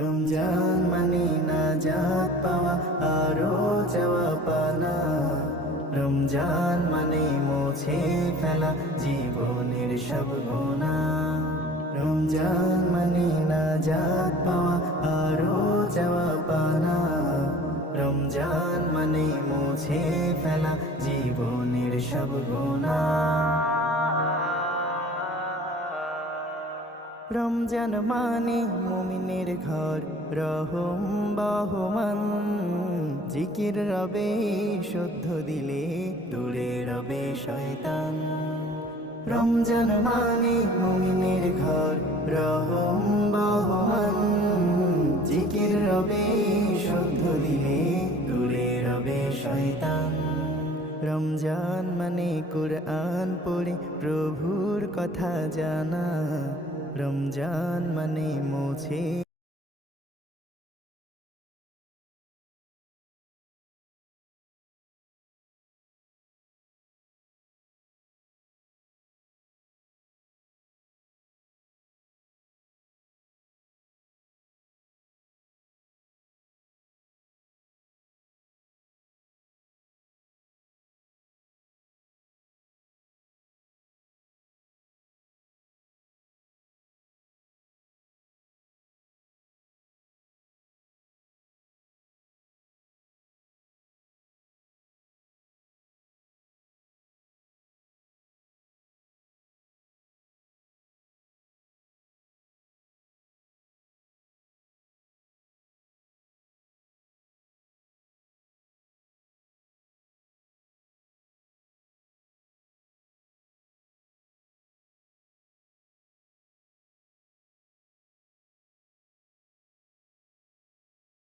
রমজান মানে নাজাত পাওয়া আরো যাওয়া পানা। রমজান মানে মুছে ফেলা জীবনের সব গুনাহ। রমজান মানে নাজাত পাওয়া আরো যাওয়া পানা। রমজান মানে মুছে ফেলা জীবনের সব গুনাহ। রমজান মানে মুমিনের ঘর, রহম বহমান। জিকির রবে শুদ্ধ দিলে দূরে রবে শয়তান। রমজান মানে মুমিনের ঘর, রহম বহমান। জিকির রবে শুদ্ধ দিলে দূরে রবে শয়তান। রমজান মানে কুরআন পড়ে প্রভুর কথা জানা। রমজান মানে মুছে